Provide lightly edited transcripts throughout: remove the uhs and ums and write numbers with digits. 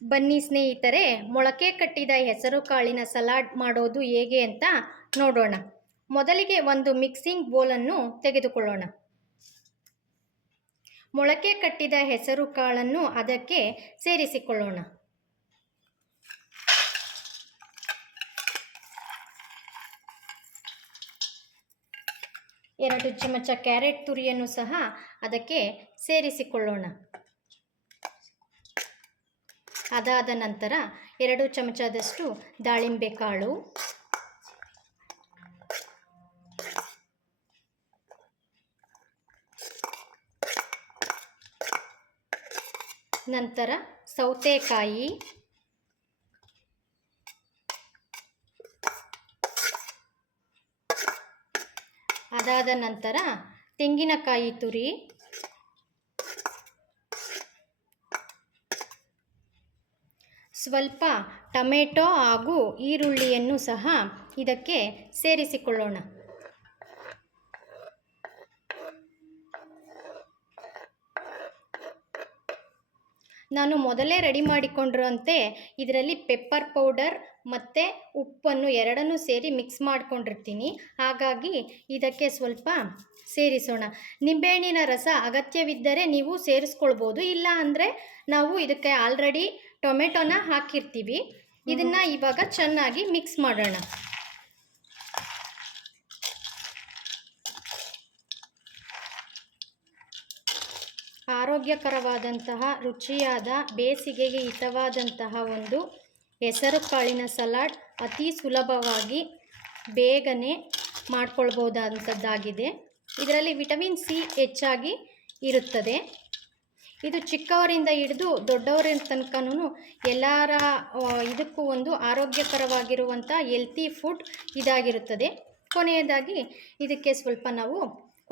ಬನ್ನಿ ಸ್ನೇಹಿತರೆ, ಮೊಳಕೆ ಕಟ್ಟಿದ ಹೆಸರು ಕಾಳಿನ ಸಲಾಡ್ ಮಾಡೋದು ಹೇಗೆ ಅಂತ ನೋಡೋಣ. ಮೊದಲಿಗೆ ಒಂದು ಮಿಕ್ಸಿಂಗ್ ಬೌಲನ್ನು ತೆಗೆದುಕೊಳ್ಳೋಣ. ಮೊಳಕೆ ಕಟ್ಟಿದ ಹೆಸರು ಕಾಳನ್ನು ಅದಕ್ಕೆ ಸೇರಿಸಿಕೊಳ್ಳೋಣ. ಎರಡು ಚಮಚ ಕ್ಯಾರೆಟ್ ತುರಿಯನ್ನು ಸಹ ಅದಕ್ಕೆ ಸೇರಿಸಿಕೊಳ್ಳೋಣ. ಅದಾದ ನಂತರ 2 ಚಮಚದಷ್ಟು ದಾಳಿಂಬೆ ಕಾಳು, ನಂತರ ಸೌತೆಕಾಯಿ, ಅದಾದ ನಂತರ ತೆಂಗಿನಕಾಯಿ ತುರಿ, ಸ್ವಲ್ಪ ಟೊಮೆಟೊ ಹಾಗೂ ಈರುಳ್ಳಿಯನ್ನು ಸಹ ಇದಕ್ಕೆ ಸೇರಿಸಿಕೊಳ್ಳೋಣ. ನಾನು ಮೊದಲೇ ರೆಡಿ ಮಾಡಿಕೊಂಡಿರುವಂತೆ ಇದರಲ್ಲಿ ಪೆಪ್ಪರ್ ಪೌಡರ್ ಮತ್ತು ಉಪ್ಪನ್ನು ಎರಡನ್ನೂ ಸೇರಿ ಮಿಕ್ಸ್ ಮಾಡ್ಕೊಂಡಿರ್ತೀನಿ. ಹಾಗಾಗಿ ಇದಕ್ಕೆ ಸ್ವಲ್ಪ ಸೇರಿಸೋಣ. ನಿಂಬೆಹಣ್ಣಿನ ರಸ ಅಗತ್ಯವಿದ್ದರೆ ನೀವು ಸೇರಿಸ್ಕೊಳ್ಬೋದು, ಇಲ್ಲ ಅಂದರೆ ನಾವು ಇದಕ್ಕೆ ಆಲ್ರೆಡಿ ಟೊಮೆಟೊನ ಹಾಕಿರ್ತೀವಿ. ಇದನ್ನು ಇವಾಗ ಚೆನ್ನಾಗಿ ಮಿಕ್ಸ್ ಮಾಡೋಣ. ಆರೋಗ್ಯಕರವಾದಂತಹ ರುಚಿಯಾದ ಬೇಸಿಗೆಗೆ ಹಿತವಾದಂತಹ ಒಂದು ಹೆಸರು ಕಾಳಿನ ಸಲಾಡ್ ಅತಿ ಸುಲಭವಾಗಿ ಬೇಗನೆ ಮಾಡ್ಕೊಳ್ಬೋದಂಥದ್ದಾಗಿದೆ. ಇದರಲ್ಲಿ ವಿಟಮಿನ್ ಸಿ ಹೆಚ್ಚಾಗಿ ಇರುತ್ತದೆ. ಇದು ಚಿಕ್ಕವರಿಂದ ಹಿಡಿದು ದೊಡ್ಡವರ ತನಕನೂ ಎಲ್ಲರ ಇದಕ್ಕೂ ಒಂದು ಆರೋಗ್ಯಕರವಾಗಿರುವಂಥ ಹೆಲ್ತಿ ಫುಡ್ ಇದಾಗಿರುತ್ತದೆ. ಕೊನೆಯದಾಗಿ ಇದಕ್ಕೆ ಸ್ವಲ್ಪ ನಾವು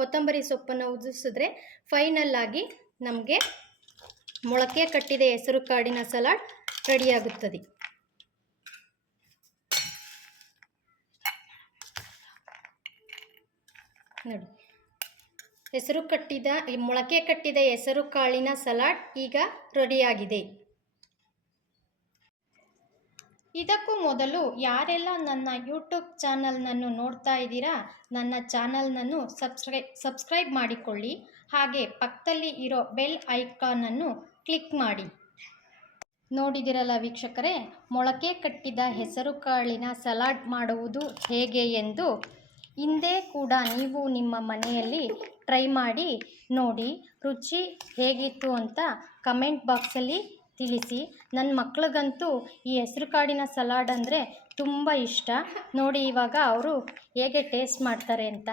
ಕೊತ್ತಂಬರಿ ಸೊಪ್ಪನ್ನು ಉದುರಿಸಿದ್ರೆ ಫೈನಲ್ ಆಗಿ ನಮಗೆ ಮೊಳಕೆ ಕಟ್ಟಿದ ಹೆಸರು ಕಾಳಿನ ಸಲಾಡ್ ರೆಡಿಯಾಗುತ್ತದೆ. ನೋಡಿ, ಮೊಳಕೆ ಕಟ್ಟಿದ ಹೆಸರು ಕಾಳಿನ ಸಲಾಡ್ ಈಗ ರೆಡಿಯಾಗಿದೆ. ಇದಕ್ಕೂ ಮೊದಲು ಯಾರೆಲ್ಲ ನನ್ನ ಯೂಟ್ಯೂಬ್ ಚಾನಲ್ನನ್ನು ನೋಡ್ತಾ ಇದ್ದೀರಾ, ನನ್ನ ಚಾನಲ್ನನ್ನು ಸಬ್ಸ್ಕ್ರೈಬ್ ಮಾಡಿಕೊಳ್ಳಿ. ಹಾಗೆ ಪಕ್ಕದಲ್ಲಿ ಇರೋ ಬೆಲ್ ಐಕಾನನ್ನು ಕ್ಲಿಕ್ ಮಾಡಿ. ನೋಡಿದಿರಲ್ಲ ವೀಕ್ಷಕರೇ, ಮೊಳಕೆ ಕಟ್ಟಿದ ಹೆಸರು ಕಾಳಿನ ಸಲಾಡ್ ಮಾಡುವುದು ಹೇಗೆ ಎಂದು ಹಿಂದೆ ಕೂಡ ನೀವು ನಿಮ್ಮ ಮನೆಯಲ್ಲಿ ಟ್ರೈ ಮಾಡಿ ನೋಡಿ. ರುಚಿ ಹೇಗಿತ್ತು ಅಂತ ಕಮೆಂಟ್ ಬಾಕ್ಸಲ್ಲಿ ತಿಳಿಸಿ. ನನ್ನ ಮಕ್ಳಿಗಂತೂ ಈ ಹೆಸರು ಕಾಳಿನ ಸಲಾಡ್ ಅಂದರೆ ತುಂಬ ಇಷ್ಟ. ನೋಡಿ ಇವಾಗ ಅವರು ಹೇಗೆ ಟೇಸ್ಟ್ ಮಾಡ್ತಾರೆ ಅಂತ.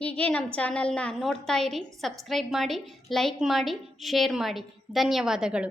ಹೀಗೆ ನಮ್ಮ ಚಾನಲ್ನ ನೋಡ್ತಾ ಇರಿ, ಸಬ್ಸ್ಕ್ರೈಬ್ ಮಾಡಿ, ಲೈಕ್ ಮಾಡಿ, ಶೇರ್ ಮಾಡಿ. ಧನ್ಯವಾದಗಳು.